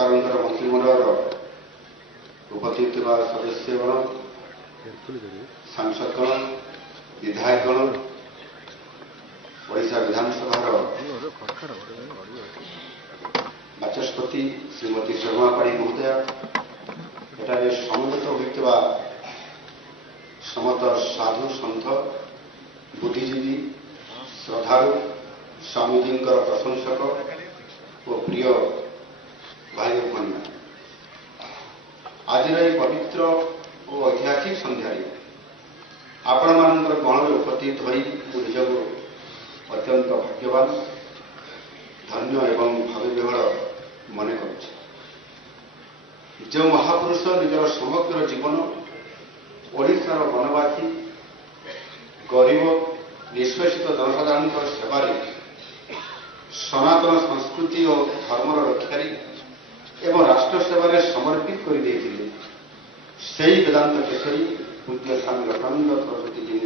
सरकार मंत्रिमंडल उपस्थित सदस्यगण सांसदगण विधायकगण ओडिशा विधानसभा बाचस्पति श्रीमती शर्मा पाड़ी महोदया एठारे समवेत होता समस्त साधु सन्थ बुद्धिजीवी श्रद्धालु स्वामीजी प्रशंसक और प्रिय भाई बहन आज पवित्र और ऐतिहासिक संध्यार आपण मान गण उपस्थित हो निजक अत्यंत भाग्यवान धन्य एवं भावी विहल मन कर जो महापुरुष निजर समग्र जीवन ओडिशार वनवासी गरीब निष्पेषित जनसाधारण सेवार सनातन संस्कृति और धर्मर रक्षारी एवं राष्ट्र सेवार समर्पित कर वेदांत केशरी पूज्य स्वामी लक्ष्मानंद सरस्वती जी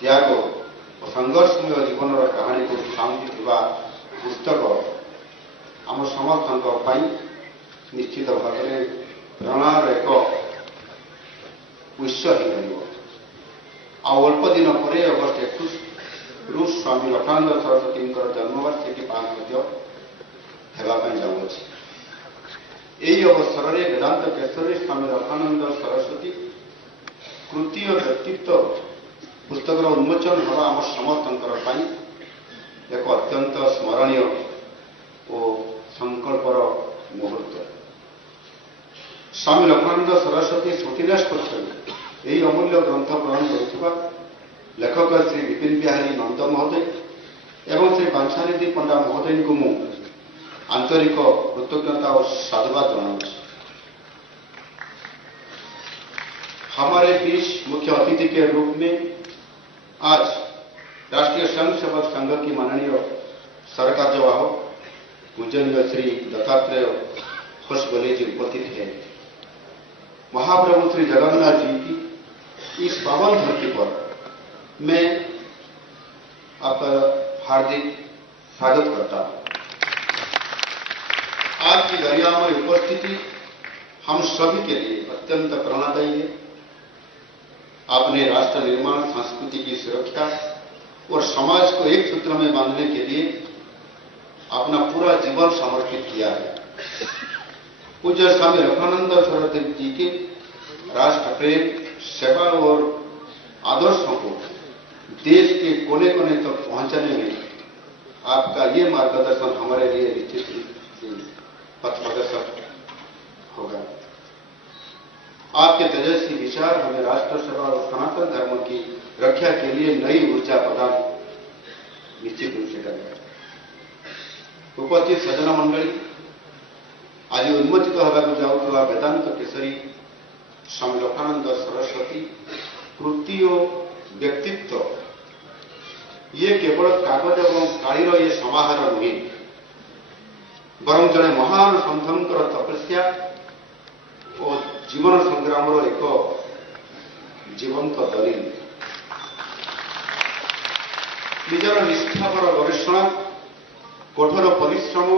त्याग और संघर्षमय जीवन कहानी को सामूहिक पुस्तक आम समस्त निश्चित भाव में प्रेरणार एक उत्स अल्प दिन पर अगस्ट 21 रु स्वामी लक्ष्मानंद सरस्वती जन्मवार्षिकी पालन जाऊँगी। यही अवसर में वेदांत केशरी स्वामी लक्ष्मानंद सरस्वती कृति और व्यक्तित्व पुस्तक उन्मोचन हवा आम समस्त एक अत्यंत स्मरणीय और संकल्पर मुहूर्त। स्वामी लक्ष्मानंद सरस्वती श्रुतिन्यास कर यही अमूल्य ग्रंथ प्रदान कर लेखक श्री विपिन बिहारी नंद महोदय एवं श्री बांछानिधि पंडा महोदय को मु आंतरिक कृतज्ञता और साधुवाद जनाऊँ। हमारे बीच मुख्य अतिथि के रूप में आज राष्ट्रीय स्वयंसेवक संघ की माननीय सरकार जवाहर पूजनीय श्री दत्तात्रेय होसबले जी उपस्थित है। महाप्रभु श्री जगन्नाथ जी की इस पावन धरती पर मैं आपका हार्दिक स्वागत करता हूं। आपकी गरिमामय उपस्थिति हम सभी के लिए अत्यंत प्रेरणादायी है। आपने राष्ट्र निर्माण, संस्कृति की सुरक्षा और समाज को एक सूत्र में बांधने के लिए अपना पूरा जीवन समर्पित किया है। पूज्य स्वामी लक्ष्मानंद सरस्वती जी के राष्ट्र प्रेम, सेवा और आदर्शों को देश के कोने कोने तक पहुंचाने में आपका ये मार्गदर्शन हमारे लिए निश्चित पथ प्रदर्शक होगा। आपके तेजस्वी विचार हमें राष्ट्र सेवा और सनातन धर्म की रक्षा के लिए नई ऊर्जा प्रदान निश्चित रूप से करेगा। उपस्थित सज्जन मंडली आज उन्मोचित होगा जाऊला वेदांत केशरी स्वामी लक्ष्मानंद सरस्वती कृति और व्यक्तित्व ये केवल कागज और कालीर ये समाहार नुहे बरं जड़े महान सन्थंकर तपस्या और जीवन संग्राम एक जीवंत दलील। निजर निष्ठापर गवेषणा, कठोर परिश्रम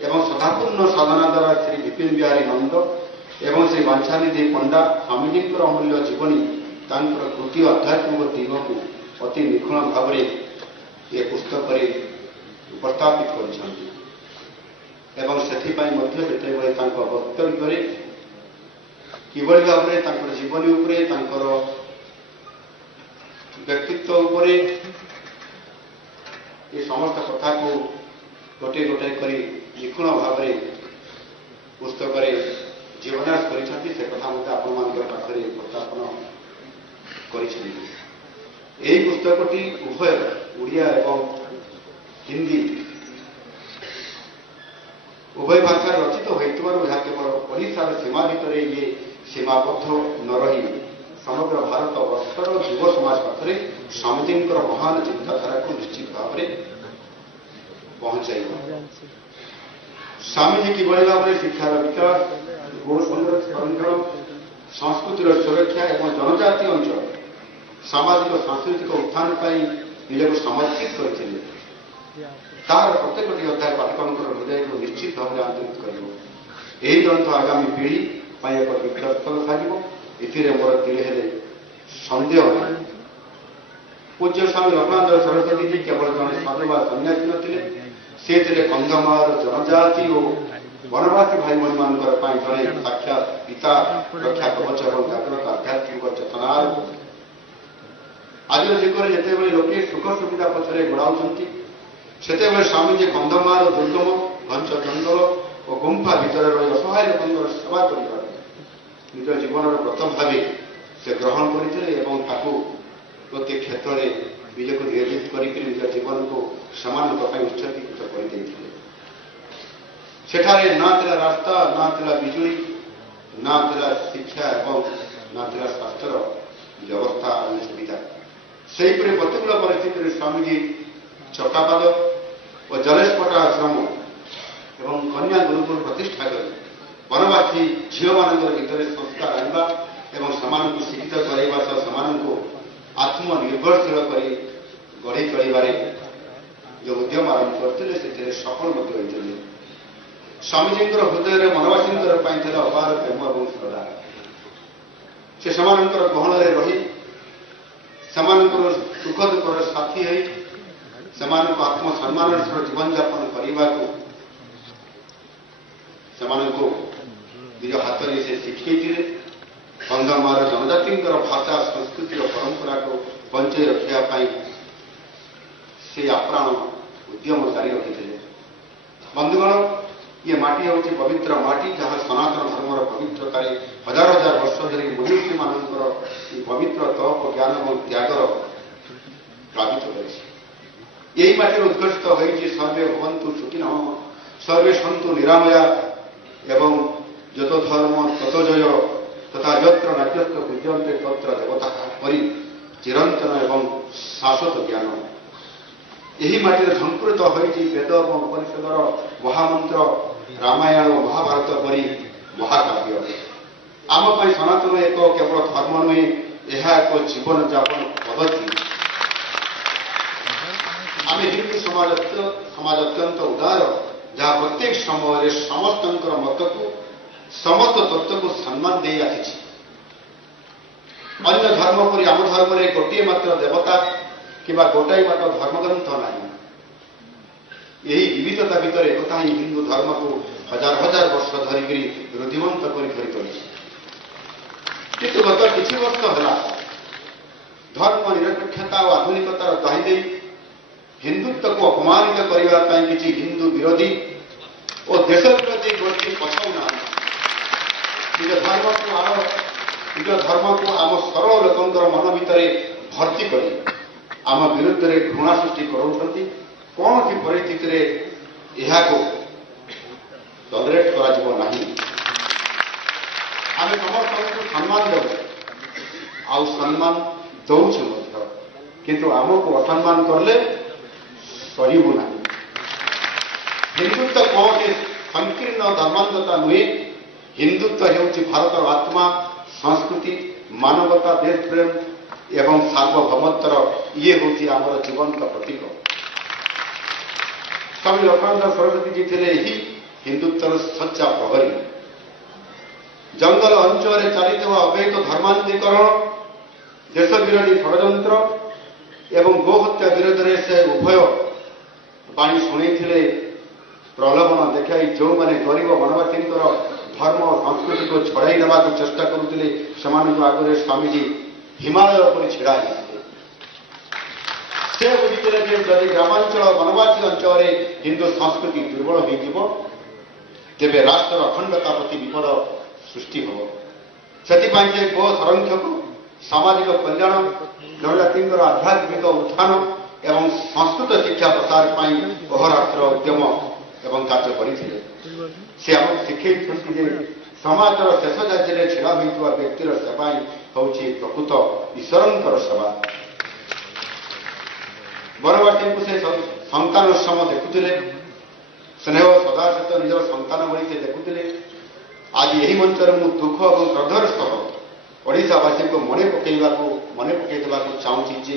एवं सदापूर्ण साधना द्वारा श्री विपिन बिहारी नंद एवं श्री बांछानिधि पंडा स्वामीजी अमूल्य जीवनी कृति आध्यात्मिक दिग को अति निखुण भाव ये पुस्तक उपस्थापित कर वक्तव्य किभली भाव में जीवनी व्यक्तित्व उपरे ये समस्त कथा को गोटे गोटे कर निखुण भाव पुस्तक जीवनाश कर पाखे उपस्थापन कर पुस्तकटी उभय उड़िया एवं हिंदी उभय भाषा रचित होता केवल ओडिशार सीमा भितर ये सीमाबद्ध न रही समग्र भारत वर्षर युव समाज पाखे स्वामीजी महान चिंताधारा को निश्चित भाव में पहुंचाइब। स्वामीजी किभली भाव में शिक्षार विकास, गुण संरक्षण, संस्कृतिर सुरक्षा और जनजाति अंचल सामाजिक सांस्कृतिक उत्थान निजक समर्पित करते तार प्रत्येक अध्याय पाठक हृदय को निश्चित भाव में आंतरित कर ଏହି ଗ୍ରନ୍ଥ ଆଗାମୀ ପିଢ଼ି ପାଇଁ ଏକ ତୀର୍ଥସ୍ଥଳ ସାଜିବ, ଏଥିରେ ମୋର ତିଳେ ହେଲେ ସନ୍ଦେହ ନାହିଁ। ପୂଜ୍ୟ ସ୍ୱାମୀ ଲକ୍ଷ୍ମଣଦେବ ସରସ୍ୱତୀଜୀ କେବଳ ଜଣେ ସାଧୁ ବା ସନ୍ନ୍ୟାସୀ ନଥିଲେ, ସେ ଥିଲେ କନ୍ଧମାଳର ଜନଜାତି ଓ ବନବାସୀ ଭାଇ ଭଉଣୀମାନଙ୍କର ପାଇଁ ଜଣେ ସାକ୍ଷାତ ପିତା, ରକ୍ଷା କବଚ ଏବଂ ଜାଗ୍ରତ ଆଧ୍ୟାତ୍ମିକ ଚେତନାର। ଆଜିର ଯୁଗରେ ଯେତେବେଳେ ଲୋକେ ସୁଖ ସୁବିଧା ପଛରେ ଗୋଡ଼ାଉଛନ୍ତି, ସେତେବେଳେ ସ୍ୱାମୀଜୀ କନ୍ଧମାଳର ଦୁର୍ଗମ ଘଞ୍ଚ ଜଙ୍ଗଲ ଓ ଗୁମ୍ଫା ଭିତରେ ରହି ଅସହାୟ ଲୋକଙ୍କର ସେବା କରିପାରେ ନିଜ ଜୀବନର ବ୍ରତ ଭାବେ ସେ ଗ୍ରହଣ କରିଥିଲେ ଏବଂ ତାକୁ ପ୍ରତି କ୍ଷେତ୍ରରେ ନିଜକୁ ନିୟୋଜିତ କରିକି ନିଜ ଜୀବନକୁ ସେମାନଙ୍କ ପାଇଁ ଉତ୍ସର୍ଗୀକୃତ କରିଦେଇଥିଲେ। ସେଠାରେ ନା ଥିଲା ରାସ୍ତା, ନା ଥିଲା ବିଜୁଳି, ନା ଥିଲା ଶିକ୍ଷା ଏବଂ ନା ଥିଲା ସ୍ୱାସ୍ଥ୍ୟର ବ୍ୟବସ୍ଥା ଏବଂ ସୁବିଧା। ସେହିପରି ପ୍ରତିକୂଳ ପରିସ୍ଥିତିରେ ସ୍ୱାମୀଜୀ ଚକାପାଦ ଓ ଜଲେଶପଟା ଆଶ୍ରମ ଏବଂ କନ୍ୟା ଗୁରୁକୁଳ ପ୍ରତିଷ୍ଠା କରି ବନବାସୀ ଝିଅମାନଙ୍କର ଭିତରେ ସଂସ୍କାର ଆଣିବା ଏବଂ ସେମାନଙ୍କୁ ଶିକ୍ଷିତ କରାଇବା ସହ ସେମାନଙ୍କୁ ଆତ୍ମନିର୍ଭରଶୀଳ କରି ଗଢ଼ି ତୋଳିବାରେ ଯେଉଁ ଉଦ୍ୟମ ଆରମ୍ଭ କରିଥିଲେ ସେଥିରେ ସଫଳ ମଧ୍ୟ ହୋଇଥିଲେ। ସ୍ୱାମୀଜୀଙ୍କର ହୃଦୟରେ ବନବାସୀଙ୍କର ପାଇଁ ଥିଲା ଅପାର ପ୍ରେମ ଏବଂ ଶ୍ରଦ୍ଧା। ସେ ସେମାନଙ୍କର ଗହଣରେ ରହି ସେମାନଙ୍କର ସୁଖ ଦୁଃଖର ସାଥୀ ହୋଇ ସେମାନଙ୍କ ଆତ୍ମସମ୍ମାନର ସହ ଜୀବନଯାପନ କରିବାକୁ ସେମାନଙ୍କୁ ନିଜ ହାତରେ ସେ ଶିଖେଇଥିଲେ। କନ୍ଧମାଳର ଜନଜାତିଙ୍କର ଭାଷା, ସଂସ୍କୃତି ଓ ପରମ୍ପରାକୁ ବଞ୍ଚାଇ ରଖିବା ପାଇଁ ସେ ଆପ୍ରାଣ ଉଦ୍ୟମ ଜାରି ରଖିଥିଲେ। ବନ୍ଧୁଗଣ, ଇଏ ମାଟି ହେଉଛି ପବିତ୍ର ମାଟି, ଯାହା ସନାତନ ଧର୍ମର ପବିତ୍ରତାରେ ହଜାର ହଜାର ବର୍ଷ ଧରି ମନୁଷ୍ୟମାନଙ୍କର ଏହି ପବିତ୍ର ତପ, ଜ୍ଞାନ ଏବଂ ତ୍ୟାଗର ପ୍ଲାବିତ କରିଛି। ଏହି ମାଟିରେ ଉଦ୍ଘୋଷିତ ହୋଇଛି ସର୍ବେ ଭବନ୍ତୁ ସୁଖିନଃ, ସର୍ବେ ସନ୍ତୁ ନିରାମୟା ଏବଂ ଯତ ଧର୍ମ ତତ ଜୟ ତଥା ଯତ୍ର ନାଟ୍ୟସ୍ଥ ପୂଜ୍ୟନ୍ତେ ତତ୍ର ଦେବତା ପରି ଚିରନ୍ତନ ଏବଂ ଶାଶ୍ୱତ ଜ୍ଞାନ। ଏହି ମାଟିରେ ଝଙ୍କୃତ ହୋଇଛି ବେଦ ଏବଂ ଉପନିଷଦର ମହାମନ୍ତ୍ର, ରାମାୟଣ ଓ ମହାଭାରତ ପରି ମହାକାବ୍ୟ। ଆମ ପାଇଁ ସନାତନ ଏକ କେବଳ ଧର୍ମ ନୁହେଁ, ଏହା ଏକ ଜୀବନଯାପନ ପଦ୍ଧତି। ଆମେ ହିନ୍ଦୁ ସମାଜ ଅତ୍ୟନ୍ତ ଉଦାର, ଯାହା ପ୍ରତ୍ୟେକ ସମୟରେ ସମସ୍ତଙ୍କର ମତକୁ, ସମସ୍ତ ତତ୍ତ୍ୱକୁ ସମ୍ମାନ ଦେଇ ଆସିଛି। ଅନ୍ୟ ଧର୍ମ ପରି ଆମ ଧର୍ମରେ ଗୋଟିଏ ମାତ୍ର ଦେବତା କିମ୍ବା ଗୋଟାଏ ମାତ୍ର ଧର୍ମଗ୍ରନ୍ଥ ନାହିଁ। ଏହି ବିବିଧତା ଭିତରେ ଏକତା ହିଁ ହିନ୍ଦୁ ଧର୍ମକୁ ହଜାର ହଜାର ବର୍ଷ ଧରିକରି ରୁଦ୍ଧିମନ୍ତ କରି ଧରି ତୋଳିଛି। କିନ୍ତୁ ଗତ କିଛି ବର୍ଷ ହେଲା ଧର୍ମ ନିରପେକ୍ଷତା ଓ ଆଧୁନିକତାର ଦାହି ଦେଇ ହିନ୍ଦୁତ୍ୱକୁ ଅପମାନିତ କରିବା ପାଇଁ କିଛି ହିନ୍ଦୁ ବିରୋଧୀ ଓ ଦେଶ ବିରୋଧୀ ଗୋଷ୍ଠୀ ପଛାଉନାହାନ୍ତି। ନିଜ ଧର୍ମକୁ ଆମ ସରଳ ଲୋକଙ୍କର ମନ ଭିତରେ ଭର୍ତ୍ତି କରି ଆମ ବିରୁଦ୍ଧରେ ଘୃଣା ସୃଷ୍ଟି କରାଉଛନ୍ତି। କୌଣସି ପରିସ୍ଥିତିରେ ଏହାକୁ ଟଲରେଟ୍ କରାଯିବ ନାହିଁ। ଆମେ ସମସ୍ତଙ୍କୁ ସମ୍ମାନ ଦେବୁ ଆଉ ସମ୍ମାନ ଦେଉଛୁ ମଧ୍ୟ, କିନ୍ତୁ ଆମକୁ ଅସମ୍ମାନ କଲେ ସରିବୁ ନାହିଁ। ହିନ୍ଦୁତ୍ୱ କୌଣସି ସଂକୀର୍ଣ୍ଣ ଧର୍ମାନ୍ଧତା ନୁହେଁ। ହିନ୍ଦୁତ୍ୱ ହେଉଛି ଭାରତର ଆତ୍ମା, ସଂସ୍କୃତି, ମାନବତା, ଦେଶ ପ୍ରେମ ଏବଂ ସାର୍ବଭୌମତ୍ୱର ଇଏ ହେଉଛି ଆମର ଜୀବନ୍ତ ପ୍ରତୀକ। ସ୍ୱାମୀ ଲକ୍ଷ୍ମଣଦେବ ସରସ୍ୱତୀଜୀ ଥିଲେ ଏହି ହିନ୍ଦୁତ୍ୱର ସଚ୍ଚା ପ୍ରହରୀ। ଜଙ୍ଗଲ ଅଞ୍ଚଳରେ ଚାଲିଥିବା ଅବୈଧ ଧର୍ମାନ୍ତରୀକରଣ, ଦେଶ ବିରୋଧୀ ଷଡ଼ଯନ୍ତ୍ର ଏବଂ ଗୋହତ୍ୟା ବିରୋଧରେ ସେ ଉଭୟ ବାଣୀ ଶୁଣେଇଥିଲେ। ପ୍ରଲୋଭନ ଦେଖାଇ ଯେଉଁମାନେ ଗରିବ ବନବାସୀଙ୍କର ଧର୍ମ ଓ ସଂସ୍କୃତିକୁ ଛଡ଼ାଇ ନେବାକୁ ଚେଷ୍ଟା କରୁଥିଲେ, ସେମାନଙ୍କ ଆଗରେ ସ୍ୱାମୀଜୀ ହିମାଳୟ ଉପରେ ଛିଡ଼ା ହୋଇଥିଲେ। ସେ ବୁଝିଥିଲେ ଯେ ଯଦି ଗ୍ରାମାଞ୍ଚଳ ବନବାସୀ ଅଞ୍ଚଳରେ ହିନ୍ଦୁ ସଂସ୍କୃତି ଦୁର୍ବଳ ହୋଇଯିବ, ତେବେ ରାଷ୍ଟ୍ରର ଅଖଣ୍ଡତା ପ୍ରତି ବିପଦ ସୃଷ୍ଟି ହେବ। ସେଥିପାଇଁ ସେ ଗୋ ସଂରକ୍ଷକ, ସାମାଜିକ କଲ୍ୟାଣ, ଜନଜାତିଙ୍କର ଆଧ୍ୟାତ୍ମିକ ଉତ୍ଥାନ ଏବଂ ସଂସ୍କୃତ ଶିକ୍ଷା ପ୍ରସାର ପାଇଁ ଅହରାତ୍ର ଉଦ୍ୟମ ଏବଂ କାର୍ଯ୍ୟ କରିଥିଲେ। ସେ ଆମକୁ ଶିଖେଇଛନ୍ତି ଯେ ସମାଜର ଶେଷ ଯାଏରେ ଛିଡ଼ା ହୋଇଥିବା ବ୍ୟକ୍ତିର ସେବା ହିଁ ହେଉଛି ପ୍ରକୃତ ଈଶ୍ୱରଙ୍କର ସେବା। ବନବାସୀଙ୍କୁ ସେ ସନ୍ତାନ ସମ ଦେଖୁଥିଲେ, ସ୍ନେହ ସଦା ସହିତ ନିଜର ସନ୍ତାନ ଭଳି ସେ ଦେଖୁଥିଲେ। ଆଜି ଏହି ମଞ୍ଚରେ ମୁଁ ଦୁଃଖ ଏବଂ କ୍ରୋଧର ସହ ଓଡ଼ିଶାବାସୀଙ୍କୁ ମନେ ପକାଇ ଦେବାକୁ ଚାହୁଁଛି ଯେ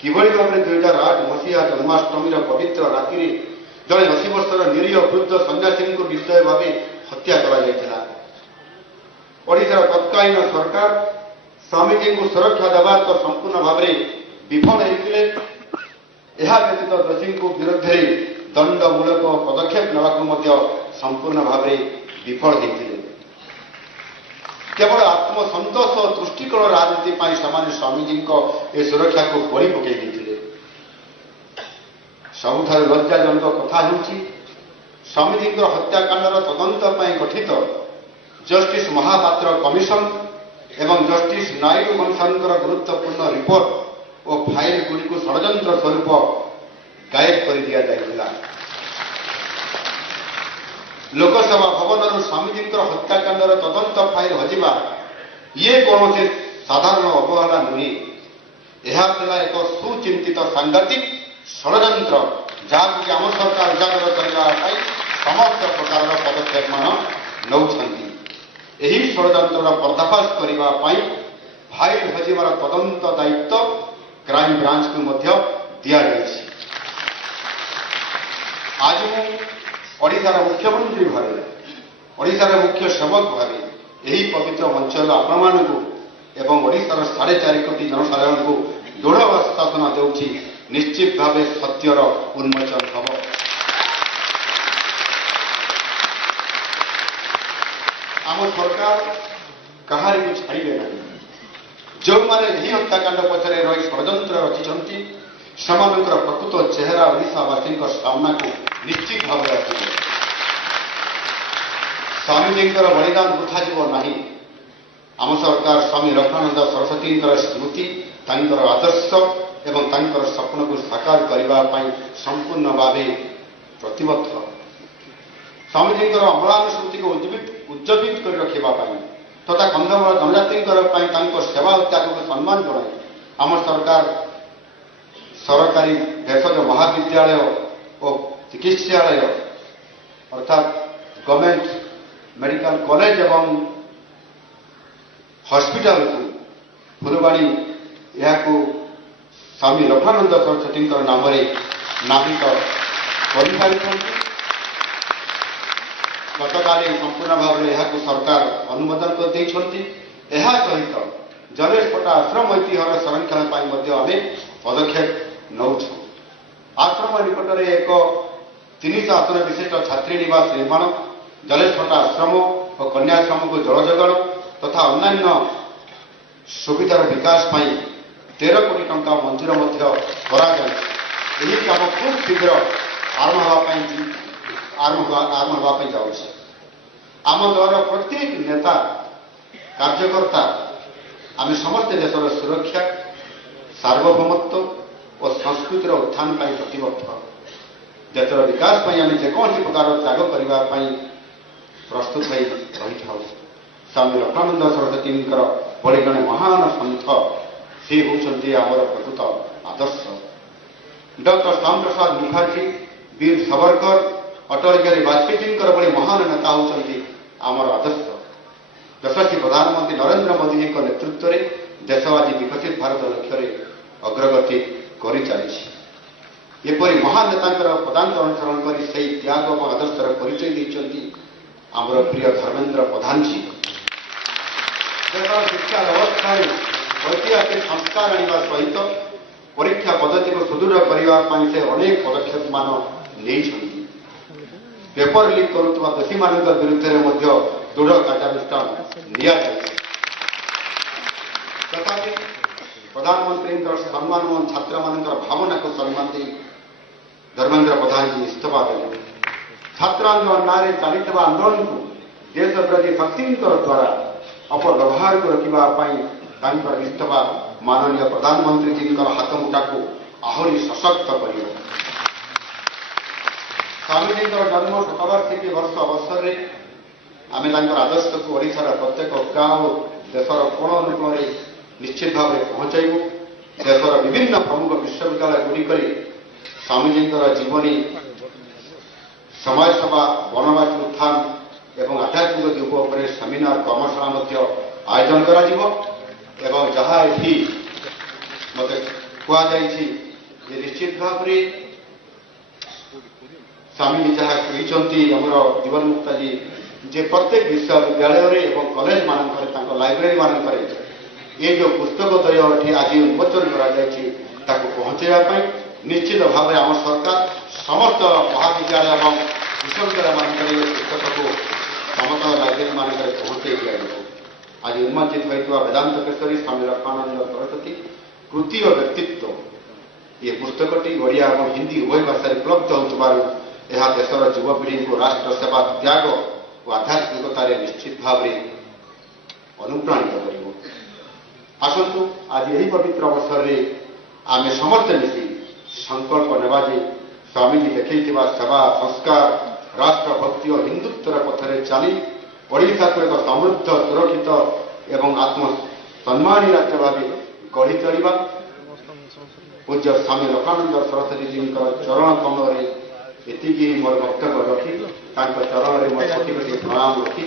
କିଭଳି ଭାବରେ 2008 ମସିହା ଜନ୍ମାଷ୍ଟମୀର ପବିତ୍ର ରାତିରେ ଜଣେ 80 ବର୍ଷର ନିରୀହ ବୃଦ୍ଧ ସନ୍ନ୍ୟାସୀଙ୍କୁ ନିର୍ଦ୍ଦୟ ଭାବେ ହତ୍ୟା କରାଯାଇଥିଲା। ଓଡ଼ିଶାର ତତ୍କାଳୀନ ସରକାର ସ୍ୱାମୀଜୀଙ୍କୁ ସୁରକ୍ଷା ଦେବା ତ ସମ୍ପୂର୍ଣ୍ଣ ଭାବରେ ବିଫଳ ହୋଇଥିଲେ। ଏହା ବ୍ୟତୀତ ଦୋଷୀଙ୍କ ବିରୁଦ୍ଧରେ ଦଣ୍ଡମୂଳକ ପଦକ୍ଷେପ ନେବାକୁ ମଧ୍ୟ ସମ୍ପୂର୍ଣ୍ଣ ଭାବରେ ବିଫଳ ହୋଇଥିଲେ। କେବଳ ଆତ୍ମସନ୍ତୋଷ ଓ ତୁଷ୍ଟିକରଣ ରାଜନୀତି ପାଇଁ ସେମାନେ ସ୍ୱାମୀଜୀଙ୍କ ଏ ସୁରକ୍ଷାକୁ ବଳି ପକାଇ ଦେଇଥିଲେ। ସବୁଠାରୁ ଲଜ୍ଜାଜନକ କଥା ହେଉଛି ସ୍ୱାମୀଜୀଙ୍କର ହତ୍ୟାକାଣ୍ଡର ତଦନ୍ତ ପାଇଁ ଗଠିତ ଜଷ୍ଟିସ ମହାପାତ୍ର କମିଶନ ଏବଂ ଜଷ୍ଟିସ ନାଇଡୁ କମିଶନଙ୍କର ଗୁରୁତ୍ୱପୂର୍ଣ୍ଣ ରିପୋର୍ଟ ଓ ଫାଇଲଗୁଡ଼ିକୁ ଷଡ଼ଯନ୍ତ୍ର ସ୍ୱରୂପ ଗାୟବ କରିଦିଆଯାଇଥିଲା। ଲୋକସଭା ଭବନରୁ ସ୍ୱାମୀଜୀଙ୍କର ହତ୍ୟାକାଣ୍ଡର ତଦନ୍ତ ଫାଇଲ ହଜିବା ଇଏ କୌଣସି ସାଧାରଣ ଅବହେଳା ନୁହେଁ। ଏହା ଥିଲା ଏକ ସୁଚିନ୍ତିତ ସାଂଘାତିକ ଷଡ଼ଯନ୍ତ୍ର, ଯାହାକୁ କି ଆମ ସରକାର ଉଜାଗର କରିବା ପାଇଁ ସମସ୍ତ ପ୍ରକାରର ପଦକ୍ଷେପମାନ ନେଉଛନ୍ତି। ଏହି ଷଡ଼ଯନ୍ତ୍ରର ପର୍ଦ୍ଦାଫାଶ କରିବା ପାଇଁ ଫାଇଲ ହଜିବାର ତଦନ୍ତ ଦାୟିତ୍ୱ କ୍ରାଇମ ବ୍ରାଞ୍ଚକୁ ମଧ୍ୟ ଦିଆଯାଇଛି। ଆଜି ମୁଁ ଓଡ଼ିଶାର ମୁଖ୍ୟମନ୍ତ୍ରୀ ଭାବେ, ଓଡ଼ିଶାର ମୁଖ୍ୟ ସେବକ ଭାବେ ଏହି ପବିତ୍ର ମଞ୍ଚରୁ ଆପଣମାନଙ୍କୁ ଏବଂ ଓଡ଼ିଶାର 4.5 କୋଟି ଜନସାଧାରଣଙ୍କୁ ଦୃଢ଼ ଆଶ୍ୱାସନା ଦେଉଛି, ନିଶ୍ଚିତ ଭାବେ ସତ୍ୟର ଉନ୍ମୋଚନ ହେବ। ଆମ ସରକାର କାହାରିକୁ ଛାଡ଼ିବେ ନାହିଁ। ଯେଉଁମାନେ ଏହି ହତ୍ୟାକାଣ୍ଡ ପଛରେ ରହି ଷଡ଼ଯନ୍ତ୍ର ରଚିଛନ୍ତି ସେମାନଙ୍କର ପ୍ରକୃତ ଚେହେରା ଓଡ଼ିଶାବାସୀଙ୍କ ସାମ୍ନାକୁ ନିଶ୍ଚିତ ଭାବରେ ଆସିବ। ସ୍ୱାମୀଜୀଙ୍କର ବଳିଦାନ ବୃଥା ଯିବ ନାହିଁ। ଆମ ସରକାର ସ୍ୱାମୀ ଲକ୍ଷ୍ମଣାନନ୍ଦ ସରସ୍ୱତୀଙ୍କର ସ୍ମୃତି, ତାଙ୍କର ଆଦର୍ଶ ଏବଂ ତାଙ୍କର ସ୍ୱପ୍ନକୁ ସାକାର କରିବା ପାଇଁ ସମ୍ପୂର୍ଣ୍ଣ ଭାବେ ପ୍ରତିବଦ୍ଧ। ସ୍ୱାମୀଜୀଙ୍କର ଅମ୍ଳାନ ସ୍ମୃତିକୁ ଉଜ୍ଜୀବିତ କରି ରଖିବା ପାଇଁ ତଥା କନ୍ଧମାଳ ଜନଜାତିଙ୍କର ପାଇଁ ତାଙ୍କ ସେବା ଓ ତ୍ୟାଗକୁ ସମ୍ମାନ ଜଣାଇ ଆମ ସରକାର ସରକାରୀ ଭେଷଜ ମହାବିଦ୍ୟାଳୟ ଓ ଚିକିତ୍ସାଳୟ ଅର୍ଥାତ୍ ଗଭର୍ଣ୍ଣମେଣ୍ଟ ମେଡିକାଲ କଲେଜ ଏବଂ ହସ୍ପିଟାଲକୁ ଫୁଲବାଣୀ ଏହାକୁ ସ୍ୱାମୀ ଲକ୍ଷ୍ମଣାନନ୍ଦ ସରସ୍ୱତୀଙ୍କର ନାମରେ ନାମିତ କରିପାରିଛନ୍ତି। ଗତକାଲି ସମ୍ପୂର୍ଣ୍ଣ ଭାବରେ ଏହାକୁ ସରକାର ଅନୁମୋଦନ କରିଦେଇଛନ୍ତି। ଏହା ସହିତ ଜଲେଶପଟା ଆଶ୍ରମ ଐତିହ୍ୟର ସଂରକ୍ଷଣ ପାଇଁ ମଧ୍ୟ ଆମେ ପଦକ୍ଷେପ ନେଉଛୁ। ଆଶ୍ରମ ନିକଟରେ ଏକ 300 ଆସନ ବିଶିଷ୍ଟ ଛାତ୍ରୀ ନିବାସ ନିର୍ମାଣ, ଜଲେଶପଟା ଆଶ୍ରମ ଓ କନ୍ୟାଶ୍ରମକୁ ଜଳ ଯୋଗାଣ ତଥା ଅନ୍ୟାନ୍ୟ ସୁବିଧାର ବିକାଶ ପାଇଁ 13 କୋଟି ଟଙ୍କା ମଞ୍ଜୁର ମଧ୍ୟ କରାଯାଉଛି। ଏହି କାମ ଖୁବ୍ ଶୀଘ୍ର ଆରମ୍ଭ ହେବା ପାଇଁ ଯାଉଛି। ଆମ ଦଳର ପ୍ରତ୍ୟେକ ନେତା କାର୍ଯ୍ୟକର୍ତ୍ତା ଆମେ ସମସ୍ତେ ଦେଶର ସୁରକ୍ଷା, ସାର୍ବଭୌମତ୍ୱ ଓ ସଂସ୍କୃତିର ଉତ୍ଥାନ ପାଇଁ ପ୍ରତିବଦ୍ଧ। ଦେଶର ବିକାଶ ପାଇଁ ଆମେ ଯେକୌଣସି ପ୍ରକାର ତ୍ୟାଗ କରିବା ପାଇଁ ପ୍ରସ୍ତୁତ ହୋଇ ରହିଥାଉ। ସ୍ୱାମୀ ଲକ୍ଷ୍ମଣାନନ୍ଦ ସରସ୍ୱତୀଙ୍କର ଭଳି ଜଣେ ମହାନ ସନ୍ଥ, ସେ ହେଉଛନ୍ତି ଆମର ପ୍ରକୃତ ଆଦର୍ଶ। ଡକ୍ଟର ଶ୍ୟାମପ୍ରସାଦ ମୁଖାର୍ଜୀ, ବୀର ସାବରକର, ଅଟଳ ବିହାରୀ ବାଜପେୟୀଜୀଙ୍କର ଭଳି ମହାନ ନେତା ହେଉଛନ୍ତି ଆମର ଆଦର୍ଶ। ଯଶସ୍ୱୀ ପ୍ରଧାନମନ୍ତ୍ରୀ ନରେନ୍ଦ୍ର ମୋଦିଜୀଙ୍କ ନେତୃତ୍ୱରେ ଦେଶ ଆଜି ବିକଶିତ ଭାରତ ଲକ୍ଷ୍ୟରେ ଅଗ୍ରଗତି କରିଚାଲିଛି। ଏପରି ମହାନ ନେତାଙ୍କର ପଦାଙ୍କ ଅନୁସରଣ କରି ସେହି ତ୍ୟାଗ ଏବଂ ଆଦର୍ଶର ପରିଚୟ ଦେଇଛନ୍ତି ଆମର ପ୍ରିୟ ଧର୍ମେନ୍ଦ୍ର ପ୍ରଧାନଜୀ। ଦେଶର ଶିକ୍ଷା ବ୍ୟବସ୍ଥାରେ ଐତିହାସିକ ସଂସ୍କାର ଆଣିବା ସହିତ ପରୀକ୍ଷା ପଦ୍ଧତିକୁ ସୁଦୃଢ଼ କରିବା ପାଇଁ ସେ ଅନେକ ପଦକ୍ଷେପମାନ ନେଇଛନ୍ତି। ପେପର ଲିକ୍ କରୁଥିବା ଦୋଷୀମାନଙ୍କ ବିରୁଦ୍ଧରେ ମଧ୍ୟ ଦୃଢ଼ କାର୍ଯ୍ୟାନୁଷ୍ଠାନ ନିଆଯାଇଛି। ତଥାପି ପ୍ରଧାନମନ୍ତ୍ରୀଙ୍କର ସମ୍ମାନ ଏବଂ ଛାତ୍ରମାନଙ୍କର ଭାବନାକୁ ସମ୍ମାନ ଦେଇ ଧର୍ମେନ୍ଦ୍ର ପ୍ରଧାନଜୀ ଇସ୍ତଫା ଦେଲେ। ଛାତ୍ର ଆନ୍ଦୋଳନ ନାଁରେ ଚାଲିଥିବା ଆନ୍ଦୋଳନକୁ ଦେଶ ବିରୋଧୀ ଶକ୍ତିଙ୍କ ଦ୍ୱାରା ଅପବ୍ୟବହାରକୁ ରୋକିବା ପାଇଁ ତାଙ୍କର ଇସ୍ତଫା ମାନନୀୟ ପ୍ରଧାନମନ୍ତ୍ରୀଜୀଙ୍କର ହାତମୁଠାକୁ ଆହୁରି ସଶକ୍ତ କରିବ। ସ୍ୱାମୀଜୀଙ୍କର ଜନ୍ମ ଶତବାର୍ଷିକୀ ବର୍ଷ ଅବସରରେ ଆମେ ତାଙ୍କର ଆଦର୍ଶକୁ ଓଡ଼ିଶାର ପ୍ରତ୍ୟେକ ଗାଁ ଓ ଦେଶର କୋଣ ଅନୁକୋଣରେ ନିଶ୍ଚିତ ଭାବରେ ପହଞ୍ଚାଇବୁ। ଦେଶର ବିଭିନ୍ନ ପ୍ରମୁଖ ବିଶ୍ୱବିଦ୍ୟାଳୟଗୁଡ଼ିକରେ ସ୍ୱାମୀଜୀଙ୍କର ଜୀବନୀ, ସମାଜସେବା, ବନବାସୀ ଉତ୍ଥାନ ଏବଂ ଆଧ୍ୟାତ୍ମିକ ଯୁଗ ଉପରେ ସେମିନାର, କର୍ମଶାଳା ମଧ୍ୟ ଆୟୋଜନ କରାଯିବ। ଏବଂ ଯାହା ଏଠି ମୋତେ କୁହାଯାଇଛି ଯେ ନିଶ୍ଚିତ ଭାବରେ स्वामी जहाँ कहते आमर जीवन मुक्ता जी जे प्रत्येक विश्वविद्यालय और कॉलेज मानक लाइब्रेरी मानक ये जो पुस्तक द्वय आज उन्मोचन कर पहुँचाई निश्चित भाव आम सरकार समस्त महाविद्यालय और विश्वविद्यालय मानक पुस्तक को समस्त लाइब्रेरी मानक पहुँचे दिया आज उन्मोचित होता वेदांत केशरी स्वामी रत्नानंद सरस्वती कृति और व्यक्तित्व ये पुस्तकटी ओडिया और हिंदी उभय भाषा उपलब्ध होबार यह देशर युवपीढ़ी को राष्ट्र सेवा त्याग और आध्यात्मिकतार निश्चित भाव अनुप्राणित कर आसतु आज यही पवित्र अवसर में आम समस्त मिसी संकल्प नेबा जे स्वामीजी देखी सेवा संस्कार राष्ट्रभक्ति और हिंदुत्वर पथरे चली ओडिशा को एक समृद्ध सुरक्षित एवं आत्मसम्मानी राज्य भाव गढ़ी चलवा पूज्य स्वामी रत्नानंद सरस्वती जी चरण कमल एति मोर वक्तव्य रखी चरण में मोर कोटि कोटि प्रणाम रखी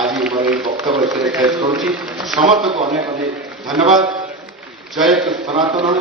आज मोर वक्तव्य शेष करुच्ची समस्त को अनेक अनेक धन्यवाद। जय सनातन।